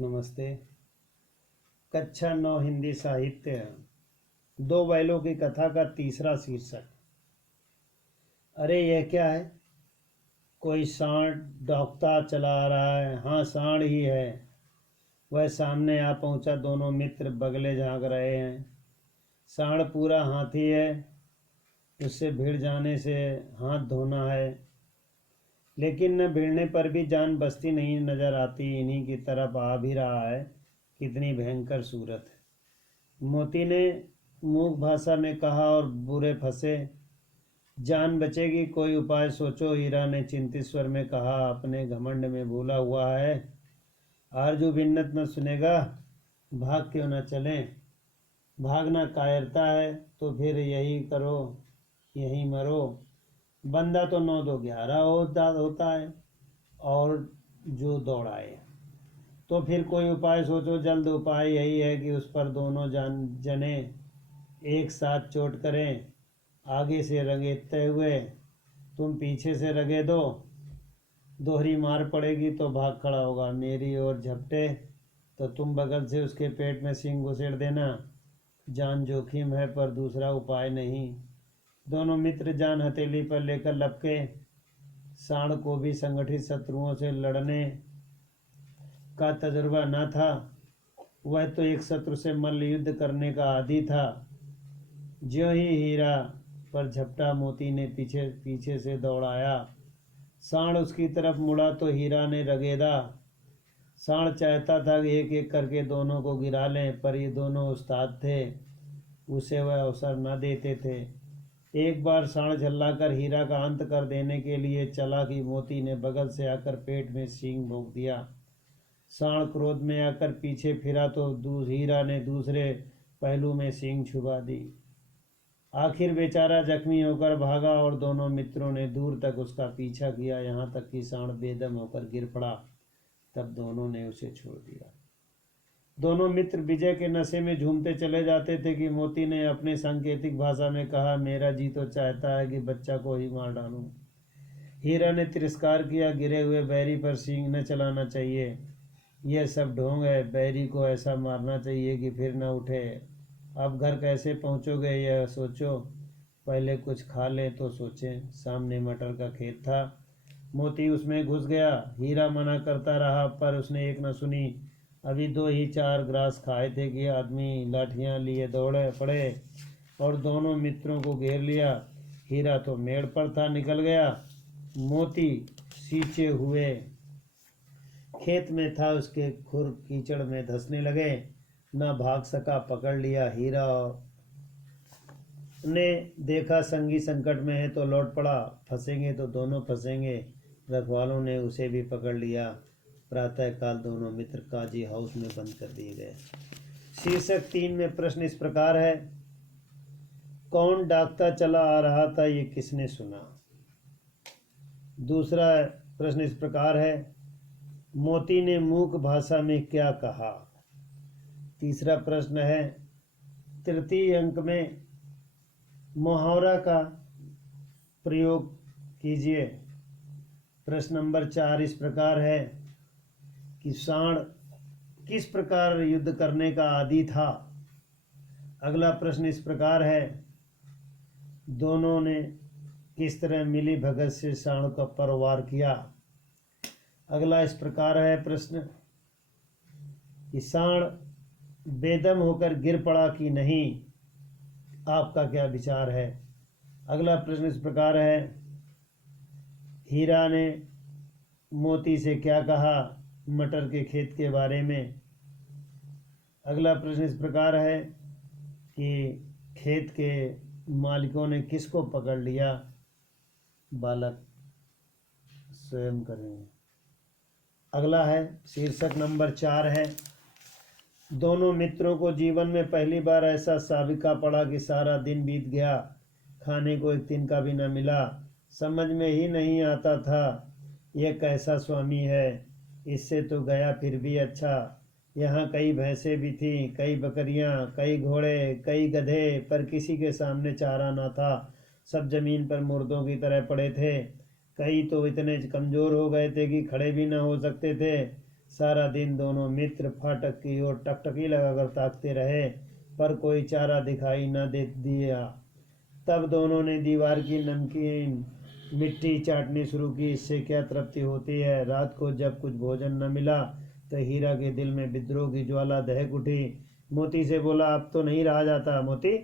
नमस्ते। कक्षा 9 हिंदी साहित्य। दो बैलों की कथा का तीसरा शीर्षक। अरे यह क्या है? कोई सांड डॉकता चला आ रहा है। हाँ, सांड ही है। वह सामने आ पहुंचा। दोनों मित्र बगले झांक रहे हैं। सांड पूरा हाथी है। उससे भिड़ जाने से हाथ धोना है, लेकिन न भिड़ने पर भी जान बचती नहीं नजर आती। इन्हीं की तरफ आ भी रहा है। कितनी भयंकर सूरत है। मोती ने मूक भाषा में कहा और बुरे फंसे। जान बचेगी, कोई उपाय सोचो। हीरा ने चिंतित स्वर में कहा। अपने घमंड में भूला हुआ है। आरजू बिन्नत न सुनेगा। भाग क्यों न चलें? भागना कायरता है तो फिर यही करो, यही मरो। बंदा तो 9 2 11 होता है, और जो दौड़ाए। तो फिर कोई उपाय सोचो। जल्द उपाय यही है कि उस पर दोनों जने एक साथ चोट करें। आगे से रगेदते हुए तुम पीछे से रगे दो। दोहरी मार पड़ेगी तो भाग खड़ा होगा। मेरी ओर झपटे तो तुम बगल से उसके पेट में सींग घुसेड़ देना। जान जोखिम है पर दूसरा उपाय नहीं। दोनों मित्र जान हथेली पर लेकर लपके। सांड को भी संगठित शत्रुओं से लड़ने का तजुर्बा न था। वह तो एक शत्रु से मल्ल युद्ध करने का आदी था। ज्यों ही हीरा पर झपटा, मोती ने पीछे पीछे से दौड़ाया। सांड उसकी तरफ मुड़ा तो हीरा ने रगेदा। सांड चाहता था कि एक एक करके दोनों को गिरा लें, पर ये दोनों उस्ताद थे, उसे वह अवसर न देते थे। एक बार सांड झल्लाकर हीरा का अंत कर देने के लिए चला कि मोती ने बगल से आकर पेट में सींग भोंक दिया। सांड क्रोध में आकर पीछे फिरा तो हीरा ने दूसरे पहलू में सींग छुपा दी। आखिर बेचारा जख्मी होकर भागा और दोनों मित्रों ने दूर तक उसका पीछा किया, यहाँ तक कि सांड बेदम होकर गिर पड़ा। तब दोनों ने उसे छोड़ दिया। दोनों मित्र विजय के नशे में झूमते चले जाते थे कि मोती ने अपने सांकेतिक भाषा में कहा, मेरा जी तो चाहता है कि बच्चा को ही मार डालूं। हीरा ने तिरस्कार किया। गिरे हुए बैरी पर सींग न चलाना चाहिए। यह सब ढोंग है। बैरी को ऐसा मारना चाहिए कि फिर न उठे। अब घर कैसे पहुंचोगे यह सोचो। पहले कुछ खा लें तो सोचें। सामने मटर का खेत था। मोती उसमें घुस गया। हीरा मना करता रहा पर उसने एक न सुनी। अभी 2 ही 4 ग्रास खाए थे कि आदमी लाठियां लिए दौड़े पड़े और दोनों मित्रों को घेर लिया। हीरा तो मेड़ पर था, निकल गया। मोती सींचे हुए खेत में था। उसके खुर कीचड़ में धंसने लगे। न भाग सका, पकड़ लिया। हीरा ने देखा संगी संकट में है तो लौट पड़ा। फंसेंगे तो दोनों फंसेंगे। रखवालों ने उसे भी पकड़ लिया। प्रातःकाल दोनों मित्र काजी हाउस में बंद कर दिए गए। शीर्षक 3 में प्रश्न इस प्रकार है। कौन डाकता चला आ रहा था, ये किसने सुना? दूसरा प्रश्न इस प्रकार है। मोती ने मूक भाषा में क्या कहा? तीसरा प्रश्न है। तृतीय अंक में मुहावरा का प्रयोग कीजिए। प्रश्न नंबर 4 इस प्रकार है कि सांड किस प्रकार युद्ध करने का आदी था? अगला प्रश्न इस प्रकार है। दोनों ने किस तरह मिली भगत से सांड का पर वार किया? अगला इस प्रकार है प्रश्न कि सांड बेदम होकर गिर पड़ा कि नहीं? आपका क्या विचार है? अगला प्रश्न इस प्रकार है। हीरा ने मोती से क्या कहा मटर के खेत के बारे में? अगला प्रश्न इस प्रकार है कि खेत के मालिकों ने किसको पकड़ लिया? बालक स्वयं करेंगे। अगला है शीर्षक नंबर 4 है। दोनों मित्रों को जीवन में पहली बार ऐसा साबिका पड़ा कि सारा दिन बीत गया, खाने को एक दिन का भी न मिला। समझ में ही नहीं आता था यह कैसा स्वामी है। इससे तो गया फिर भी अच्छा। यहाँ कई भैंसें भी थीं, कई बकरियाँ, कई घोड़े, कई गधे, पर किसी के सामने चारा न था। सब जमीन पर मुर्दों की तरह पड़े थे। कई तो इतने कमजोर हो गए थे कि खड़े भी न हो सकते थे। सारा दिन दोनों मित्र फाटक की ओर टकटकी लगाकर ताकते रहे, पर कोई चारा दिखाई न दे दिया। तब दोनों ने दीवार की नमकीन मिट्टी चाटनी शुरू की। इससे क्या तृप्ति होती है। रात को जब कुछ भोजन न मिला तो हीरा के दिल में विद्रोह की ज्वाला दहक उठी। मोती से बोला, अब तो नहीं रहा जाता। मोती,